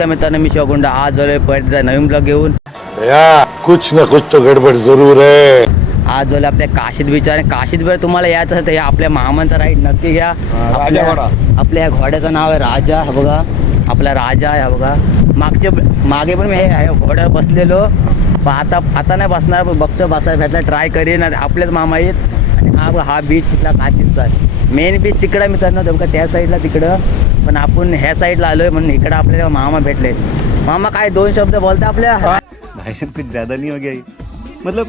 नमस्कार मित्रांनो, मी शिवगुंडा आज आलोय परत नवीन ब्लॉग घेऊन. कुछ ना कुछ तो गडबड जरूर है. आज आलोय आपल्या काशीद बीच. आणि काशीद बीच तुम्हाला यायचं असेल तर या आपल्या मामांचा राईड नक्की घ्या. आपल्या घोड्याचं नाव आहे राजा. हा बघा आपला राजा आहे. हा बघा मागे पण मी हे घोड्यावर बसलेलो, पण आता नाही बसणार, पण बघतो बसायला भेटला ट्राय करीन. आपलेच मामा आहेत. आणि हा बीच तिथला काशीदचा आहे. मेन बीच तिकडं मित्रांनो, बघा त्या साईडला तिकडं, पण आपण ह्या साईडला आलोय म्हणून इकडं आपल्याला मामा भेटले. मामा काय 2 शब्द बोलता आपल्या? भाषण कुछ ज्यादा नहीं हो गया, मतलब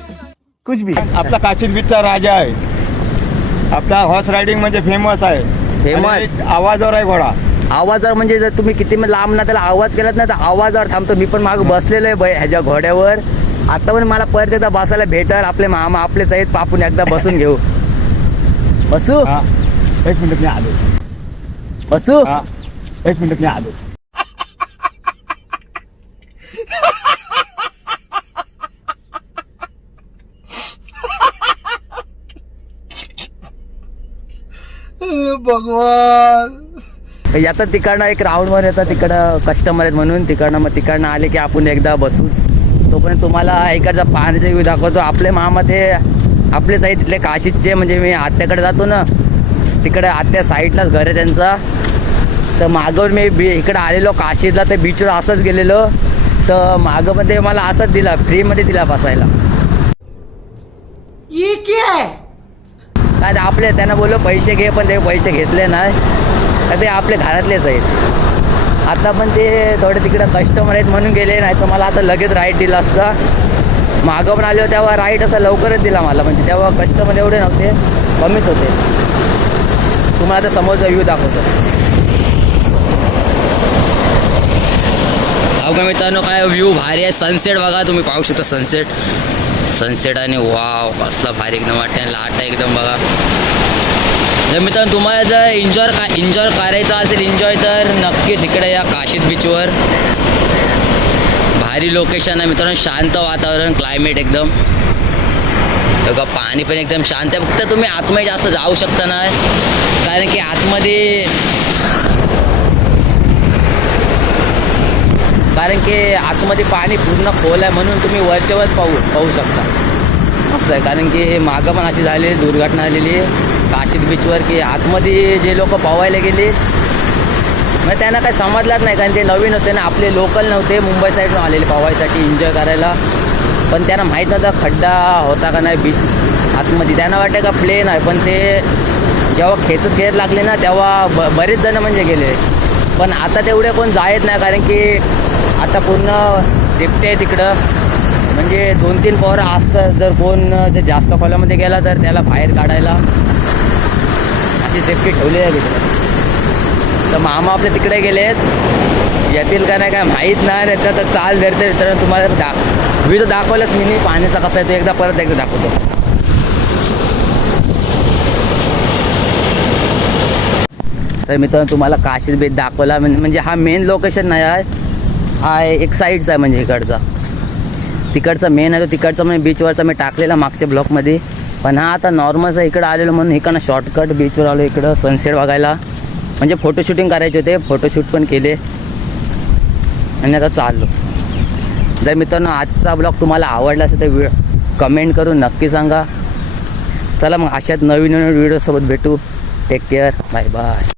कुछ भी. आपला काशीद बीचचा राजा आहे. आपला हॉर्स रायडिंग म्हणजे फेमस आहे. फेमस आवाजावर आहे घोडा. आवाजावर म्हणजे जर तुम्ही किती लांब ना त्याला आवाज केलात ना तर आवाजावर थांबतो. मी पण मागं बसलेलो आहे ह्याच्या घोड्यावर. आता पण मला परत एकदा बसायला भेटल. आपले मामा आपलेच आहेत, आपण एकदा बसून घेऊ. बसू? 1 मिनिट मी आलो. बसू? 1 मिनिट मी आलो. भगवान. आता तिकडनं एक राऊंडवर येतं, तिकडं कस्टमर आहेत म्हणून तिकडनं आले की आपण एकदा बसूच. तोपर्यंत तुम्हाला इकडचा पाण्याचा व्ह्यू दाखवतो. आपले मामा ते आपलेच आहे तिथले काशीदचे. म्हणजे मी आत्याकडे जातो ना, तिकडे आत्या साईडलाच घर आहे त्यांचा. तर मागं मी इकडे आलेलो काशीदला, तर बीचवर असंच गेलेलो. तर मागं पण ते मला असंच दिला, फ्रीमध्ये दिला बसायला. काय आपले त्यांना बोललो पैसे घे, पण ते पैसे घेतले नाही. तर ते आपले घरातलेच आहेत. आता पण ते थोडे तिकडं कस्टमर आहेत म्हणून गेले, नाही तर मला आता लगेच राईड दिला असता. मागं पण आले तेव्हा राईड असा लवकरच दिला मला, म्हणजे तेव्हा कस्टमर एवढे नव्हते, कमीच होते. तुम्हाला आता समोरचा व्ह्यू दाखवतो. अवघा मित्रांनो काय व्ह्यू भारी आहे. सनसेट बघा, तुम्ही पाहू शकता सनसेट आणि वाव कसला भारी एकदम वाटते. लाट आहे एकदम बघा. जर मित्रांनो तुम्हाला जर एन्जॉय करायचा असेल तर नक्कीच इकडे या काशीद बीचवर. भारी लोकेशन आहे मित्रांनो, शांत वातावरण, क्लायमेट एकदम बघा. पाणी पण एकदम शांत आहे. फक्त तुम्ही आतमध्ये जास्त जाऊ शकता नाही, कारण की आतमध्ये पाणी पूर्ण खोल आहे, म्हणून तुम्ही वरच्यावर पाहू शकता. असं आहे, कारण की मागं पण अशी झाली दुर्घटना झालेली काशीद बीचवर, की आतमध्ये जे लोक पोहायला गेले मग त्यांना काही समजलाच नाही, कारण ते नवीन होते ना, आपले लोकल नव्हते, मुंबई साईडून आलेले पोहायसाठी एन्जॉय करायला. पण त्यांना माहीत नव्हता खड्डा होता का नाही बीच आतमध्ये. त्यांना वाटतं का प्लेन आहे, पण ते जेव्हा खेचत लागले ना तेव्हा बरेच जण म्हणजे गेले. पण आता तेवढे कोण जायत नाही, कारण की आता पूर्ण सेफ्टी आहे तिकडं. म्हणजे 2-3 पोरं असतं, जर कोण जर जास्त खोल्यामध्ये गेला तर त्याला बाहेर काढायला अशी सेफ्टी ठेवली आहे तिकडे. तर मामा आपले तिकडे गेलेत, येतील का नाही काय माहीत नाही. तर चाल धरते तर तुम्हाला व्ह्यू दाखवलंच मी पाण्याचा कसा आहे तो परत एकदा दाखवतो. तर मित्रांनो तुम्हाला काशीद बीच दाखवला, म्हणजे हा मेन लोकेशन नाही आहे, हा एक साईडचा आहे. म्हणजे तिकडचा मेन आहे तो, तिकडचा म्हणजे बीचवरचा मी टाकलेला मागच्या ब्लॉकमध्ये. पण हा आता नॉर्मलचा इकडं आलेलो म्हणून इकडनं शॉर्टकट बीचवर आलो इकडं सनसेट बघायला. म्हणजे फोटोशूटिंग करायचे होते, फोटोशूट पण केले आणि आता चाललो. जर मित्रांनो आजचा ब्लॉग तुम्हाला आवडला असेल तर कमेंट करून नक्की सांगा. चला मग अशाच नवीन व्हिडिओसोबत भेटू. Take care, bye bye.